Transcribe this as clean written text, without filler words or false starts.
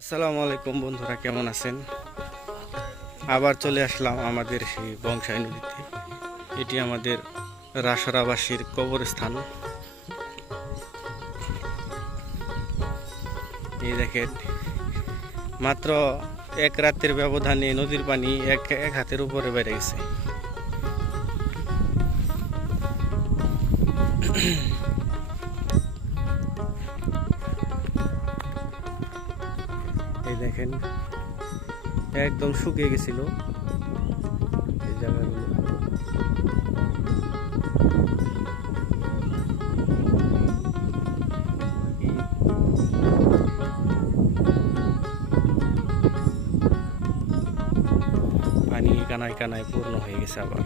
আসসালামু আলাইকুম বন্ধুরা, কেমন আছেন? আবার চলে আসলাম আমাদের সেই বংশাই নদীতে। এটি আমাদের রাসরাবাসীর কবরস্থান। এই দেখেন, মাত্র এক রাতের ব্যবধানে নদীর পানি এক এক হাতের উপরে বেড়ে গেছে। এই দেখেন, একদম শুকিয়ে গেছিল এই জায়গাগুলো। পানি কানায় কানায় পূর্ণ হয়ে গেছে আবার।